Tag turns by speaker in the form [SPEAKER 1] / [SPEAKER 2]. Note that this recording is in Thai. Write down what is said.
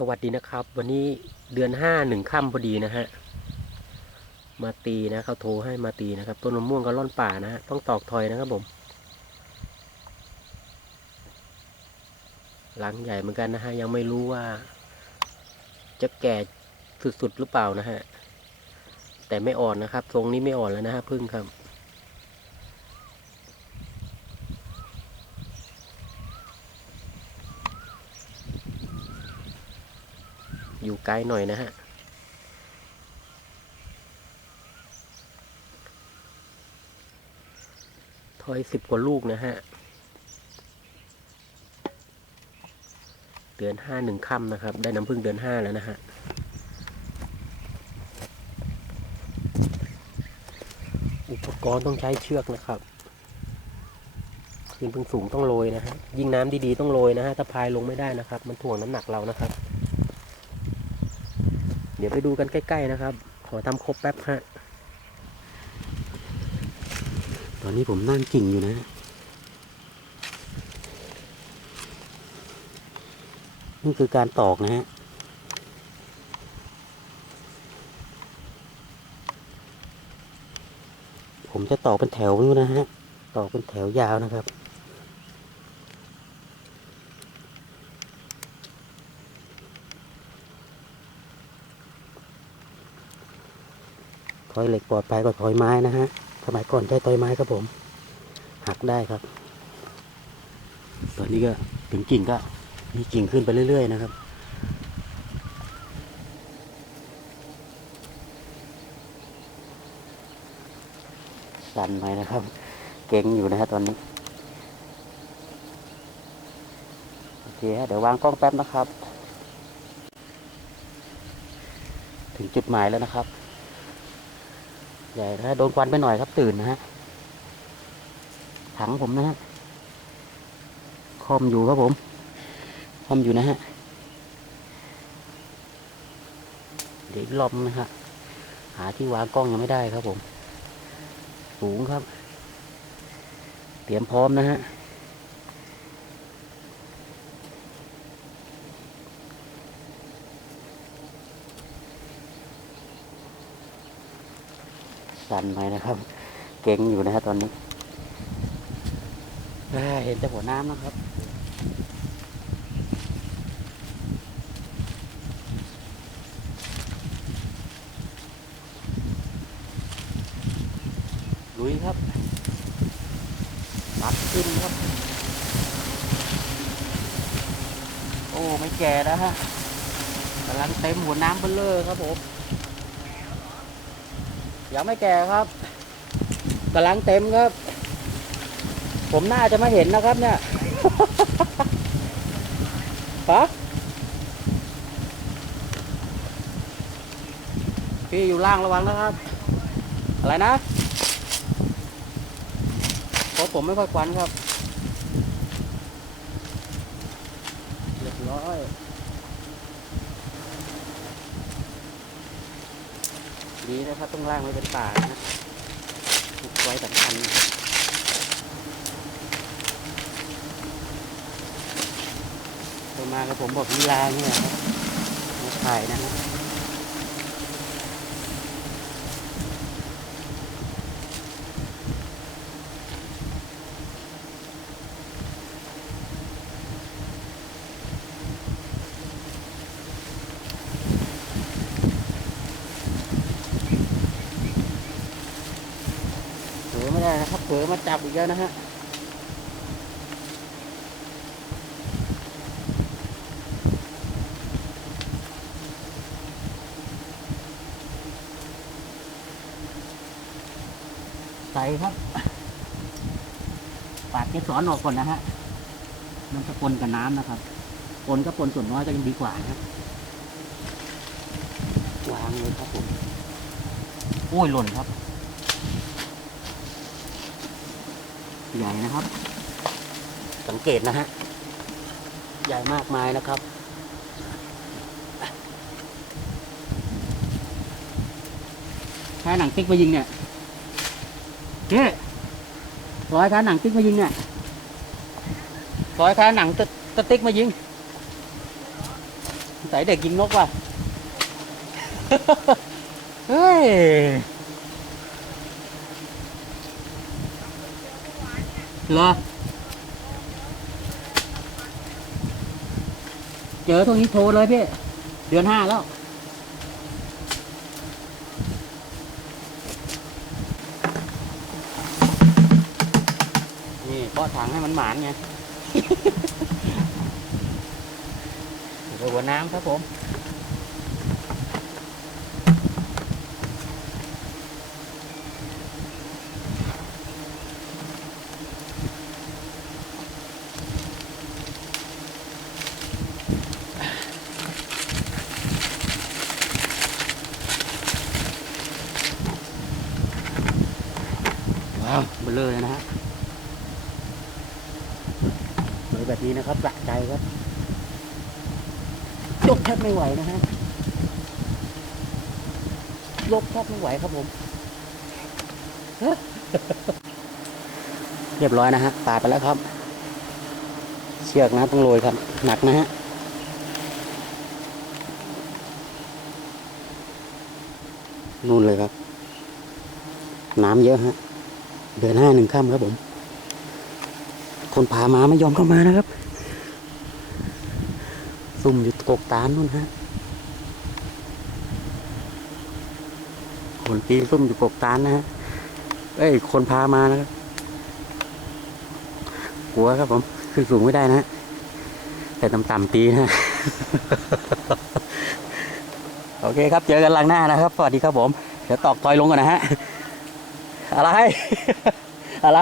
[SPEAKER 1] สวัสดีนะครับ วันนี้เดือนห้าหนึ่งค่ำพอดีนะฮะมาตีนะเขาโทรให้มาตีนะครับต้นมะม่วงก็ร่อนป่านะฮะต้องตอกทอยนะครับผมหลังใหญ่เหมือนกันนะฮะยังไม่รู้ว่า จะแก่สุดๆหรือเปล่านะฮะแต่ไม่อ่อนนะครับ ทรงนี้ไม่อ่อนแล้วนะฮะพึ่งครับ อยู่ไกลหน่อยนะฮะ ถอยสิบกว่าลูกนะฮะ เดือนห้าหนึ่งค่ำนะครับ ได้น้ำพึ่งเดือนห้าแล้วนะฮะอุปกรณ์ต้องใช้เชือกนะครับคืนพึ่งสูงต้องโรยนะฮะ ยิ่งน้ำดีๆต้องโรยนะฮะ ถ้าพายลงไม่ได้นะครับ มันถ่วงน้ำหนักเรานะครับ เดี๋ยวไปดูกันใกล้ ๆ นะครับ ขอทำครบแป๊บฮะ ตอนนี้ผมนั่งกิ่งอยู่นะ นี่คือการตอกนะฮะผมจะตอกเป็นแถวนู้นนะฮะ ตอกเป็นแถวยาวนะครับ ถอยเหล็กปลอดภัยกว่าถอยไม้นะฮะสมัยก่อนใช้ถอยไม้ครับผม หักได้ครับ ตอนนี้ก็ถึงกิ่งก็มีกิ่งขึ้นไปเรื่อย ๆ นะครับสั่นไหมนะครับ เก่งอยู่นะฮะตอนนี้ โอเคฮะเดี๋ยววางกล้องแป๊บนะครับ ถึงจุดหมายแล้วนะครับ ใหญ่นะโดนควันไปหน่อยครับตื่นนะฮะถังผมนะฮะคอมอยู่ครับผมคอมอยู่นะฮะเดี๋ยวรอบนะฮะหาที่วางกล้องยังไม่ได้ครับผม สูงครับ เตรียมพร้อมนะฮะ สั่นไปนะครับ เก่งอยู่นะฮะตอนนี้เห็นแต่หัวน้ำนะครับลุยครับปัดขึ้นครับ โอ้ ไม่แก่แล้วฮะกำลังเต็มหัวน้ำเบลเลอร์ครับผม ยังไม่แก่ครับกำลังเต็มครับ ผมน่าจะไม่เห็นนะครับเนี่ยฮะพี่อยู่ล่างระวังนะครับ อะไรนะเพราะผมไม่ค่อยควันครับเรียบร้อย ดีนะครับต้องล่างไว้เป็นป่านะถูกไว้สำคัญนะครับต่อมากับผมบอกลีลาเนี่ยครับมาถ่ายนะครับ ได้ครับเผลอมาจับอีกแล้วนะฮะใส่ครับ ปาดเกสรออกก่อนนะฮะ มันจะปนกับน้ำนะครับ ปนก็ปนส่วนน้อยก็ยังดีกว่านะครับวางเลยครับผม โอ้ยหล่นครับ ใหญ่นะครับ สังเกตนะฮะ ใหญ่มากมายนะครับแค่หนังติ๊กมายิงเนี่ยเจ๊ร้อยแค่หนังติ๊กมายิงเนี่ยร้อยแค่หนังตตติ๊กมายิงใส่เด็กยิงนกว่ะ เฮ้ย เหรอ เจอตรงนี้โทรเลยพี่ เดือนห้าแล้วนี่ป้อถังให้มันหมานไงเดี๋ยวหัวน้ำครับผม ว้าวเบลอเลยนะฮะสวยแบบนี้นะครับประใจครับยกแทบไม่ไหวนะฮะยกแทบไม่ไหวครับผม เรียบร้อยนะฮะปาดไปแล้วครับ เชือกนะต้องโรยครับ หนักนะฮะนู่นเลยครับ น้ำเยอะฮะ เดือนห้าหนึ่งค่ำครับผม คนพามาไม่ยอมเข้ามานะครับ ซุ่มอยู่กกตาลนู่นฮะ คนปีนซุ่มอยู่กกตาลนะฮะ เอ้ย คนพามานะครับกลัวครับผม ขึ้นสูงไม่ได้นะฮะแต่ต่ำๆตีนะฮะโอเคครับ เจอกันหลังหน้านะครับ สวัสดีครับผม เดี๋ยวตอกตอยลงก่อนนะฮะ อะไร อะไร